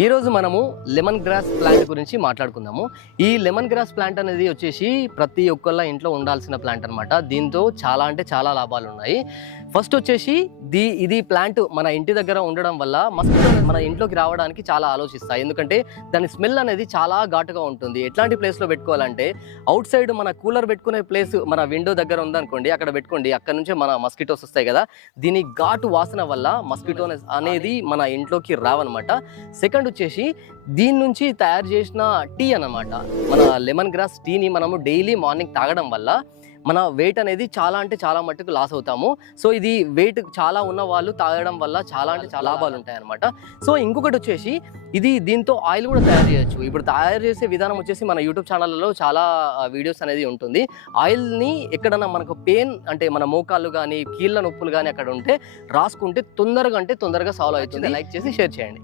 ఈ రోజు మనము లెమన్ గ్రాస్ ప్లాంట్ గురించి మాట్లాడుకుందాము. ఈ లెమన్ గ్రాస్ ప్లాంట్ అనేది వచ్చేసి ప్రతి ఒక్కళ్ళ ఇంట్లో ఉండాల్సిన ప్లాంట్ అన్నమాట. దీంతో చాలా అంటే చాలా లాభాలు ఉన్నాయి. ఫస్ట్ వచ్చేసి ఇది ప్లాంట్ మన ఇంటి దగ్గర ఉండడం వల్ల మస్కిటో మన ఇంట్లోకి రావడానికి చాలా ఆలోచిస్తాయి. ఎందుకంటే దాని స్మెల్ అనేది చాలా ఘాటుగా ఉంటుంది. ఎట్లాంటి ప్లేస్లో పెట్టుకోవాలంటే అవుట్ సైడ్ మన కూలర్ పెట్టుకునే ప్లేస్ మన విండో దగ్గర ఉందనుకోండి, అక్కడ పెట్టుకోండి. అక్కడ నుంచే మన మస్కిటోస్ వస్తాయి కదా. దీని ఘాటు వాసన వల్ల మస్కిటో అనేది మన ఇంట్లోకి రావన్నమాట. సెకండ్ వచ్చేసి దీని నుంచి తయారు చేసిన టీ అన్నమాట. మన లెమన్ గ్రాస్ టీని మనము డైలీ మార్నింగ్ తాగడం వల్ల మన వెయిట్ అనేది చాలా అంటే చాలా మట్టుకు లాస్ అవుతాము. సో ఇది వెయిట్ చాలా ఉన్న వాళ్ళు తాగడం వల్ల చాలా అంటే చాలా లాభాలు ఉంటాయి అనమాట. సో ఇంకొకటి వచ్చేసి దీంతో ఆయిల్ కూడా తయారు చేయొచ్చు. ఇప్పుడు తయారు చేసే విధానం వచ్చేసి మన యూట్యూబ్ ఛానల్లో చాలా వీడియోస్ అనేది ఉంటుంది. ఆయిల్ని ఎక్కడన్నా మనకు పెయిన్ అంటే మన మోకాళ్ళు కానీ కీళ్ళ నొప్పులు కానీ అక్కడ ఉంటే రాసుకుంటే తొందరగా సాల్వ్ అవుతుంది. లైక్ చేసి షేర్ చేయండి.